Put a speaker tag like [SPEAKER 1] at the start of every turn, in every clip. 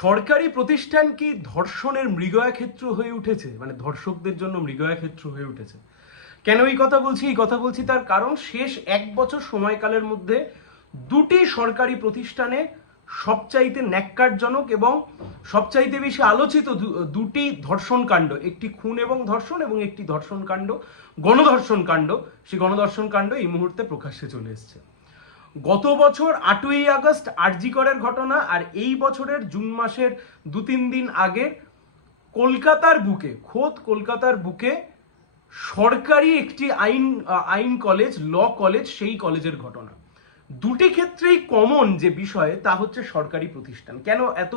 [SPEAKER 1] সরকারি প্রতিষ্ঠান কি ধর্ষণের মৃগয়া ক্ষেত্র হয়ে উঠেছে? মানে ধর্ষকদের জন্য মৃগয়া ক্ষেত্র হয়ে উঠেছে। কেন এই কথা বলছি? এই কথা বলছি তার কারণ শেষ এক বছর সময়কালের মধ্যে দুটি সরকারি প্রতিষ্ঠানে সবচাইতে ন্যাক্কারজনক এবং সবচাইতে বেশি আলোচিত দুটি ধর্ষণ কাণ্ড, একটি খুন এবং ধর্ষণ এবং একটি ধর্ষণ কাণ্ড, গণধর্ষণ কাণ্ড। সেই গণধর্ষণ কাণ্ড এই মুহূর্তে প্রকাশ্যে চলে এসেছে। গত বছর আটই আগস্ট আরজিকরের ঘটনা আর এই বছরের জুন মাসের দু তিন দিন আগে কলকাতার বুকে, খোদ কলকাতার বুকে সরকারি একটি আইন আইন কলেজ, ল কলেজ, সেই কলেজের ঘটনা। দুটি ক্ষেত্রেই কমন যে বিষয়, তা হচ্ছে সরকারি প্রতিষ্ঠান। কেন এত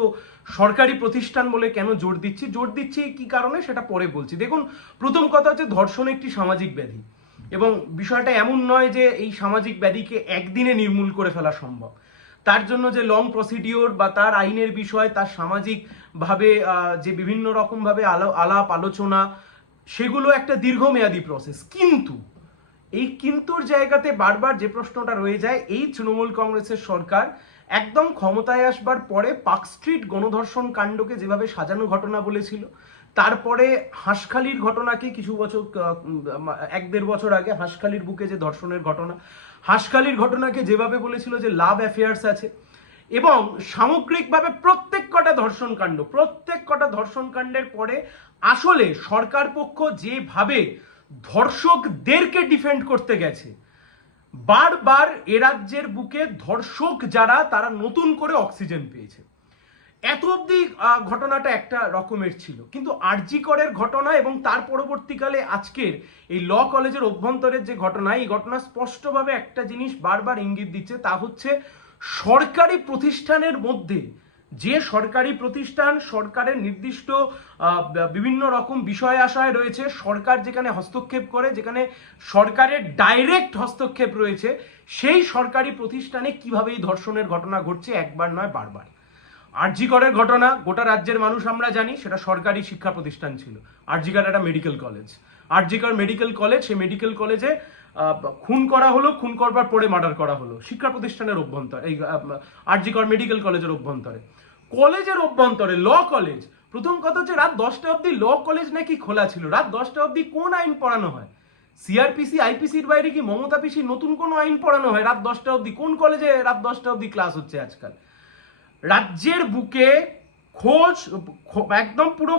[SPEAKER 1] সরকারি প্রতিষ্ঠান বলে কেন জোর দিচ্ছি? জোর দিচ্ছি কি কারণে? সেটা পরে বলছি। দেখুন, প্রথম কথা হচ্ছে ধর্ষণ একটি সামাজিক ব্যাধি। এবং বিষয়টা এমন নয় যে এই সামাজিক ব্যাধিকে একদিনে নির্মূল করে ফেলা সম্ভব। তার জন্য যে লং প্রসিডিওর বা তার আইনের বিষয়, তার সামাজিকভাবে যে বিভিন্ন রকমভাবে আলো- আলাপ, আলোচনা, সেগুলো একটা দীর্ঘমেয়াদী প্রসেস কিন্তু এই কিন্তুর জায়গাতে বারবার যে প্রশ্নটা রয়ে যায়, এই তৃণমূল কংগ্রেসের সরকার একদম ক্ষমতায় আসবার পরে পার্ক স্ট্রিট গণধর্ষণ কাণ্ডকে যেভাবে সাজানো ঘটনা বলেছিল তারপরে হাঁসখালির ঘটনাকে কিছু বছর এক দেড় বছর আগে হাঁসখালির বুকে যে ধর্ষণের ঘটনা, হাঁসখালির ঘটনাকে যেভাবে বলেছিল যে লাভ অ্যাফেয়ার্স আছে এবং সামগ্রিকভাবে প্রত্যেক কটা ধর্ষণ কাণ্ড, প্রত্যেক কটা ধর্ষণ কাণ্ডের পরে আসলে সরকার পক্ষ যেভাবে ধর্ষকদেরকে ডিফেন্ড করতে গেছে, বারবার এ রাজ্যের বুকে ধর্ষক যারা, তারা নতুন করে অক্সিজেন পেয়েছে। এত অবধি ঘটনাটা একটা রকমের ছিল। কিন্তু আরজি করের ঘটনা এবং তার পরবর্তীকালে আজকের এই ল কলেজের অভ্যন্তরের যে ঘটনা, এই ঘটনা স্পষ্টভাবে একটা জিনিস বারবার ইঙ্গিত দিচ্ছে, তা হচ্ছে সরকারি প্রতিষ্ঠানের মধ্যে যে সরকারি প্রতিষ্ঠান, সরকারের নির্দিষ্ট বিভিন্ন রকম বিষয় আশায় রয়েছে, সরকার যেখানে হস্তক্ষেপ করে, যেখানে সরকারের ডাইরেক্ট হস্তক্ষেপ রয়েছে, সেই সরকারি প্রতিষ্ঠানে কীভাবে এই ধর্ষণের ঘটনা ঘটছে একবার নয়, বারবার। আরজিকরের ঘটনা, গোটা রাজ্যের মানুষ আমরা জানি, সেটা সরকারি শিক্ষা প্রতিষ্ঠান ছিল। আরজিকর একটা medical college RG Kar medical college সেই মেডিকেল কলেজে খুন করা হলো, খুন করবার পরে মার্ডার করা হলো। শিক্ষা প্রতিষ্ঠানের অভ্যন্তর, এই আরজিকর মেডিকেল কলেজের অভ্যন্তরে। কলেজের অভ্যন্তরে ল কলেজ প্রথম কথা হচ্ছে রাত দশটা অবধি ল কলেজ নাকি খোলা ছিল? রাত দশটা অবধি কোন আইন পড়ানো হয়? সিআরপিসি আইপিসির বাইরে কি মমতা পিসি নতুন কোনো আইন পড়ানো হয়? রাত দশটা অবধি কোন কলেজে রাত দশটা অবধি ক্লাস হচ্ছে আজকাল? রাজ্যের বুকে খোঁজ একদম পুরো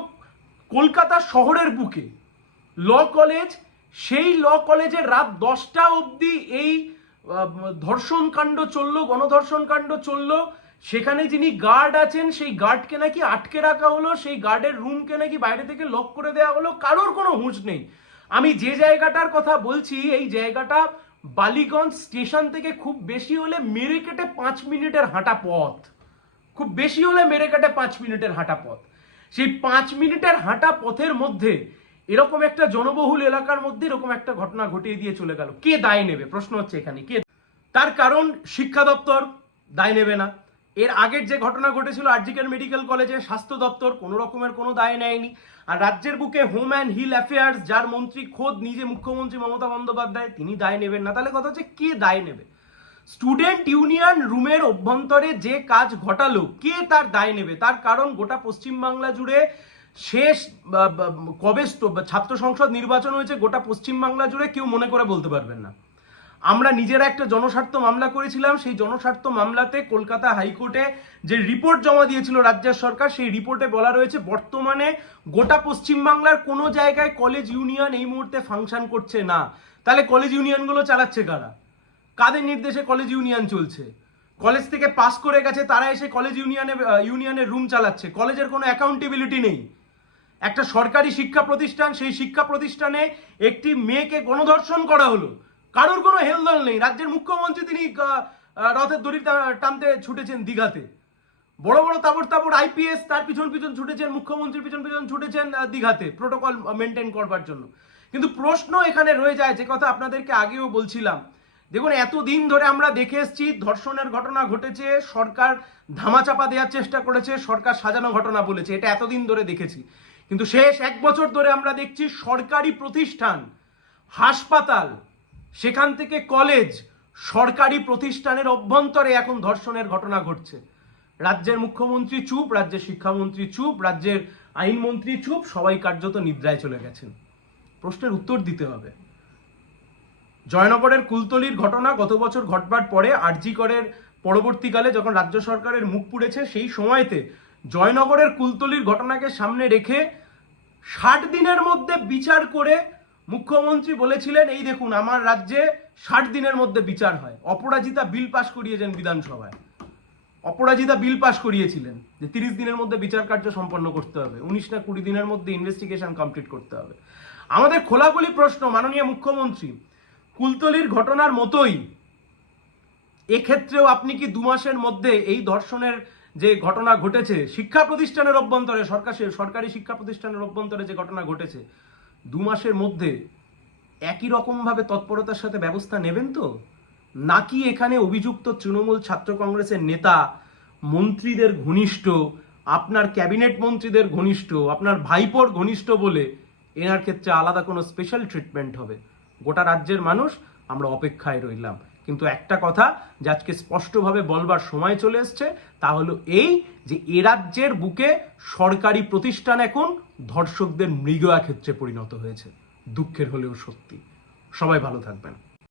[SPEAKER 1] কলকাতা শহরের বুকে। ল কলেজ, সেই ল কলেজের রাত দশটা অবধি এই ধর্ষণ কাণ্ড চলল, গণধর্ষণ কাণ্ড চলল। সেখানে যিনি গার্ড আছেন, সেই গার্ডকে নাকি আটকে রাখা হলো, সেই গার্ডের রুমকে নাকি বাইরে থেকে লক করে দেওয়া হলো, কারোর কোনো হুঁশ নেই। আমি যে জায়গাটার কথা বলছি, এই জায়গাটা বালিগঞ্জ স্টেশন থেকে খুব বেশি হলে মেরে কেটে পাঁচ মিনিটের হাঁটা পথ। খুব বেশি হলে মেরে কাটে পাঁচ মিনিটের হাঁটা পথ। সেই পাঁচ মিনিটের হাঁটা পথের মধ্যে এরকম একটা জনবহুল এলাকার মধ্যে এরকম একটা ঘটনা ঘটিয়ে দিয়ে চলে গেল। কে দায় নেবে? প্রশ্ন হচ্ছে এখানে, কে? তার কারণ শিক্ষা দপ্তর দায় নেবে না। এর আগের যে ঘটনা ঘটেছিল, আরজিকের মেডিকেল কলেজে স্বাস্থ্য দপ্তর কোনো রকমের কোনো দায় নেয়নি। আর রাজ্যের বুকে হোম অ্যান্ড হিল অ্যাফেয়ার্স, যার মন্ত্রী খোদ নিজে মুখ্যমন্ত্রী মমতা বন্দ্যোপাধ্যায়, তিনি দায় নেবেন না। তাহলে কথা হচ্ছে কে দায় নেবে? স্টুডেন্ট ইউনিয়ন রুমের অভ্যন্তরে যে কাজ ঘটালো, কে তার দায় নেবে? তার কারণ গোটা পশ্চিমবাংলা জুড়ে শেষ কবে ছাত্র সংসদ নির্বাচন হয়েছে গোটা পশ্চিমবাংলা জুড়ে কেউ মনে করে বলতে পারবেন না। আমরা নিজেরা একটা জনস্বার্থ মামলা করেছিলাম, সেই জনস্বার্থ মামলাতে কলকাতা হাইকোর্টে যে রিপোর্ট জমা দিয়েছিল রাজ্যের সরকার, সেই রিপোর্টে বলা রয়েছে, বর্তমানে গোটা পশ্চিমবাংলার কোনো জায়গায় কলেজ ইউনিয়ন এই মুহূর্তে ফাংশন করছে না। তাহলে কলেজ ইউনিয়নগুলো চালাচ্ছে কারা? কাদের নির্দেশে কলেজ ইউনিয়ন চলছে? কলেজ থেকে পাস করে গেছে, তারা এসে কলেজ ইউনিয়নে ইউনিয়নের রুম চালাচ্ছে। কলেজের কোনো অ্যাকাউন্টেবিলিটি নেই। একটা সরকারি শিক্ষা প্রতিষ্ঠান, সেই শিক্ষা প্রতিষ্ঠানে একটি মেয়েকে গণধর্ষণ করা হলো। কারোর কোনো হেলদল নেই। রাজ্যের মুখ্যমন্ত্রী তিনি রথের দড়ি টানতে ছুটেছেন দীঘাতে। বড় বড় তাবড় তাবড় আইপিএস তার পিছন পিছন ছুটেছেন, মুখ্যমন্ত্রীর পিছন পিছন ছুটেছেন দীঘাতে। প্রোটোকল মেনটেন করবার জন্য। কিন্তু প্রশ্ন এখানে রয়ে যায়, যে কথা আপনাদেরকে আগেও বলছিলাম। দেখুন, এতদিন ধরে আমরা দেখে এসেছি, ধর্ষণের ঘটনা ঘটেছে, সরকার ধামাচাপা দেওয়ার চেষ্টা করেছে, সরকার সাজানো ঘটনা বলেছে, এটা এতদিন ধরে দেখেছি। কিন্তু শেষ এক বছর ধরে আমরা দেখছি সরকারি প্রতিষ্ঠান, হাসপাতাল, সেখান থেকে কলেজ, সরকারি প্রতিষ্ঠানের অভ্যন্তরে এখন ধর্ষণের ঘটনা ঘটছে। রাজ্যের মুখ্যমন্ত্রী চুপ, রাজ্যের শিক্ষামন্ত্রী চুপ, রাজ্যের আইনমন্ত্রী চুপ, সবাই কার্যত নিদ্রায় চলে গেছেন। প্রশ্নের উত্তর দিতে হবে। জয়নগরের কুলতলির ঘটনা গত বছর ঘটবার পরে আরজি করের পরবর্তীকালে যখন রাজ্য সরকারের মুখ পুড়েছে, সেই সময়তে জয়নগরের কুলতলির ঘটনাকে সামনে রেখে ষাট দিনের মধ্যে বিচার করে মুখ্যমন্ত্রী বলেছিলেন, এই দেখুন, আমার রাজ্যে ষাট দিনের মধ্যে বিচার হয়। অপরাজিতা বিল পাশ করিয়েছেন বিধানসভায়। অপরাজিতা বিল পাশ করিয়েছিলেন যে তিরিশ দিনের মধ্যে বিচার কার্য সম্পন্ন করতে হবে, উনিশ না কুড়ি দিনের মধ্যে ইনভেস্টিগেশন কমপ্লিট করতে হবে। আমাদের খোলাখুলি প্রশ্ন মাননীয় মুখ্যমন্ত্রী কুলতলির ঘটনার মতোই। এক্ষেত্রেও আপনি কি দু মাসের মধ্যে এই ধর্ষণের যে ঘটনা ঘটেছে, শিক্ষা প্রতিষ্ঠানের অভ্যন্তরে সরকার সরকারি শিক্ষা প্রতিষ্ঠানের অভ্যন্তরে যে ঘটনা ঘটেছে, দু মাসের মধ্যে একই রকমভাবে তৎপরতার সাথে ব্যবস্থা নেবেন তো? নাকি এখানে অভিযুক্ত তৃণমূল ছাত্র কংগ্রেসের নেতা, মন্ত্রীদের ঘনিষ্ঠ, আপনার ক্যাবিনেট মন্ত্রীদের ঘনিষ্ঠ, আপনার ভাইপোর ঘনিষ্ঠ বলে এনার ক্ষেত্রে আলাদা কোনো স্পেশাল ট্রিটমেন্ট হবে? গোটা রাজ্যের মানুষ আমরা অপেক্ষায় রইলাম। কিন্তু একটা কথা যে আজকে স্পষ্টভাবে বলবার সময় চলে এসছে, তা হলো এই যে এ রাজ্যের বুকে সরকারি প্রতিষ্ঠান এখন ধর্ষকদের মৃগয়া ক্ষেত্রে পরিণত হয়েছে। দুঃখের হলেও সত্যি। সবাই ভালো থাকবেন।